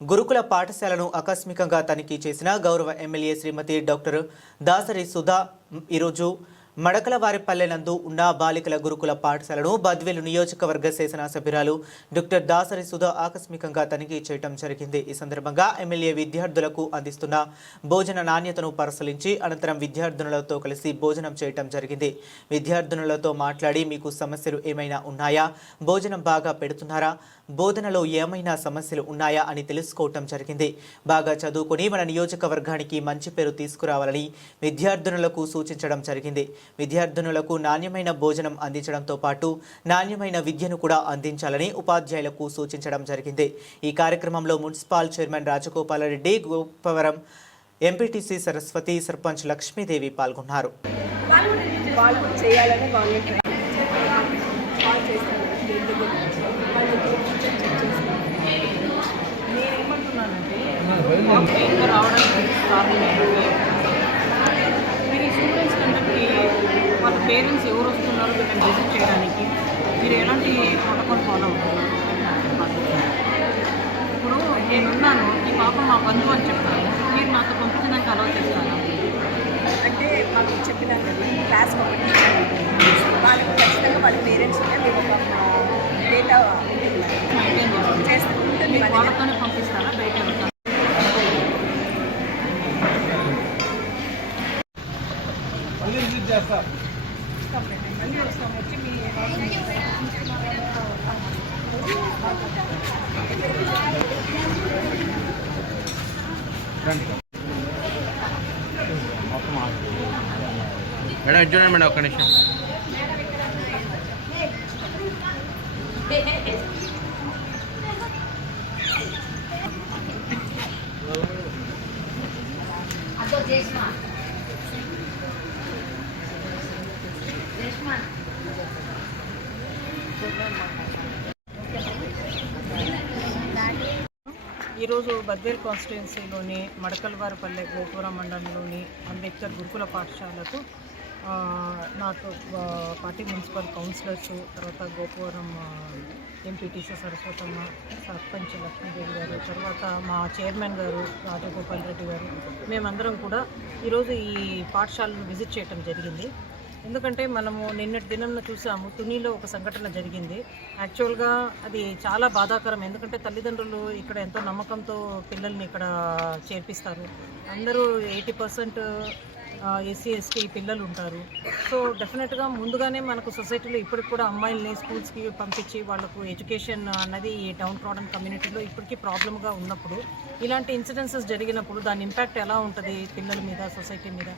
గురుకుల పాఠశాలను ఆకస్మికంగా తనిఖీ చేసిన గౌరవ ఎమ్మెల్యే శ్రీమతి డాక్టర్ దాసరి సుధా ఈరోజు మడకలవారిపల్లె నందు ఉన్న బాలికల గురుకుల పాఠశాలను బద్వేలు నియోజకవర్గ శాసనసభ్యురాలు డాక్టర్ దాసరి సుధా ఆకస్మికంగా తనిఖీ చేయడం జరిగింది. ఈ సందర్భంగా ఎమ్మెల్యే విద్యార్థులకు అందిస్తున్న భోజన నాణ్యతను పరిశీలించి అనంతరం విద్యార్థినులతో కలిసి భోజనం చేయటం జరిగింది. విద్యార్థినులతో మాట్లాడి మీకు సమస్యలు ఏమైనా ఉన్నాయా? భోజనం బాగా పెడుతున్నారా? బోధనలో ఏమైనా సమస్యలు ఉన్నాయా అని తెలుసుకోవటం జరిగింది. బాగా చదువుకొని మన నియోజకవర్గానికి మంచి పేరు తీసుకురావాలని విద్యార్థినులకు సూచించడం జరిగింది. విద్యార్థినులకు నాణ్యమైన భోజనం అందించడంతో పాటు నాణ్యమైన విద్యను కూడా అందించాలని ఉపాధ్యాయులకు సూచించడం జరిగింది. ఈ కార్యక్రమంలో municipal chairman Rajagopalareddy Gopavaram MPTC Saraswathi sarpanch Lakshmidevi పాల్గొన్నారు. మీరు ఈ స్టూడెంట్స్ వాళ్ళ పేరెంట్స్ ఎవరు వస్తున్నారో వీళ్ళని విజిట్ చేయడానికి మీరు ఎలాంటి ప్రోటోకాల్ ఫాలో అవుతున్నారు? ఇప్పుడు నేనున్నాను ఈ పాప మా బంధువు అని చెప్తాను. మీరు నాతో పంపించడానికి అలవాటు చేస్తారా? అంటే మాకు చెప్పినాం కదా క్లాస్ వాళ్ళకి ఖచ్చితంగా వాళ్ళ పేరెంట్స్ ఉంటే మేము ఒక డేటా ఉంటుంది మెయింటైన్ చేస్తాను చేస్తూ. ఉంటుంది మీరు మన దగ్గర. వాళ్ళతోనే పంపిస్తారా? బయట మళ్ళీ వస్తాం వచ్చి మీ మేడం ఇది చూడండి మేడం ఒక్క నిమిషం. ఈరోజు బద్వేల్ కాన్స్టిట్యున్సీలోని మడకల్వారపల్లె గోపురం మండలంలోని అంబేద్కర్ గురుకుల పాఠశాలకు నాతో పార్టీ మున్సిపల్ కౌన్సిలర్స్ తర్వాత గోపురం ఎంపీటీసీ సరస్వతమ్మ సర్పంచ్ లక్ష్మీదేవి గారు తర్వాత మా చైర్మన్ గారు రాజగోపాల్ రెడ్డి గారు మేమందరం కూడా ఈరోజు ఈ పాఠశాలను విజిట్ చేయడం జరిగింది. ఎందుకంటే మనము నిన్నటి దినంలో చూసాము తునిలో ఒక సంఘటన జరిగింది. యాక్చువల్గా అది చాలా బాధాకరం. ఎందుకంటే తల్లిదండ్రులు ఇక్కడ ఎంతో నమ్మకంతో పిల్లల్ని ఇక్కడ చేర్పిస్తారు. అందరూ ఎయిటీ పర్సెంట్ ఎస్సీ ఎస్టీ పిల్లలు ఉంటారు. సో డెఫినెట్గా ముందుగానే మనకు సొసైటీలో ఇప్పటికి కూడా అమ్మాయిల్ని స్కూల్స్కి పంపించి వాళ్ళకు ఎడ్యుకేషన్ అన్నది ఈ టౌన్ క్రాడన్ కమ్యూనిటీలో ఇప్పటికీ ప్రాబ్లమ్గా ఉన్నప్పుడు ఇలాంటి ఇన్సిడెన్సెస్ జరిగినప్పుడు దాని ఇంపాక్ట్ ఎలా ఉంటుంది పిల్లల మీద సొసైటీ మీద?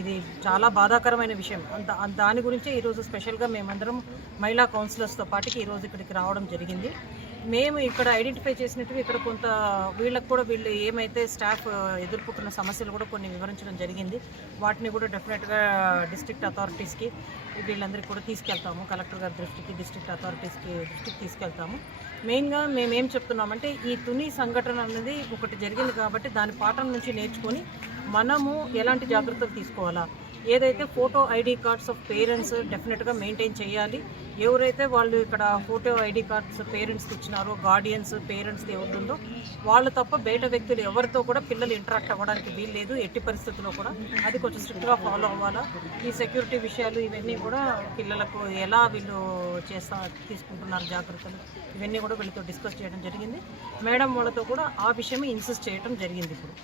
ఇది చాలా బాధాకరమైన విషయం. అంత దాని గురించే ఈరోజు స్పెషల్గా మేమందరం మహిళా కౌన్సిలర్స్తో పాటుకి ఈరోజు ఇక్కడికి రావడం జరిగింది. మేము ఇక్కడ ఐడెంటిఫై చేసినట్టు ఇక్కడ కొంత వీళ్ళకు కూడా వీళ్ళు ఏమైతే స్టాఫ్ ఎదుర్కొంటున్న సమస్యలు కూడా కొన్ని వివరించడం జరిగింది. వాటిని కూడా డెఫినెట్గా డిస్ట్రిక్ట్ అథారిటీస్కి వీళ్ళందరికీ కూడా తీసుకెళ్తాము. కలెక్టర్ గారి దృష్టికి డిస్ట్రిక్ట్ అథారిటీస్కి దృష్టికి తీసుకెళ్తాము. మెయిన్గా మేము ఏం చెప్తున్నామంటే ఈ తుని సంఘటన అనేది ఒకటి జరిగింది కాబట్టి దాని పాఠం నుంచి నేర్చుకొని మనము ఎలాంటి జాగ్రత్తలు తీసుకోవాలా? ఏదైతే photo ID cards of parents డెఫినెట్గా మెయింటైన్ చేయాలి. ఎవరైతే వాళ్ళు ఇక్కడ ఫోటో ఐడి కార్డ్స్ పేరెంట్స్కి ఇచ్చినారో గార్డియన్స్ పేరెంట్స్కి ఎవరుందో వాళ్ళు తప్ప బయట వ్యక్తులు ఎవరితో కూడా పిల్లలు ఇంటరాక్ట్ అవ్వడానికి వీల్లేదు. ఎట్టి పరిస్థితుల్లో కూడా అది కొంచెం స్ట్రిక్ట్గా ఫాలో అవ్వాలా? ఈ సెక్యూరిటీ విషయాలు ఇవన్నీ కూడా పిల్లలకు ఎలా వీళ్ళు చేస్తా తీసుకుంటున్నారు జాగ్రత్తలు? ఇవన్నీ కూడా వీళ్ళతో డిస్కస్ చేయడం జరిగింది. మేడం వాళ్ళతో కూడా ఆ విషయమే ఇన్సిస్ట్ చేయడం జరిగింది ఇప్పుడు.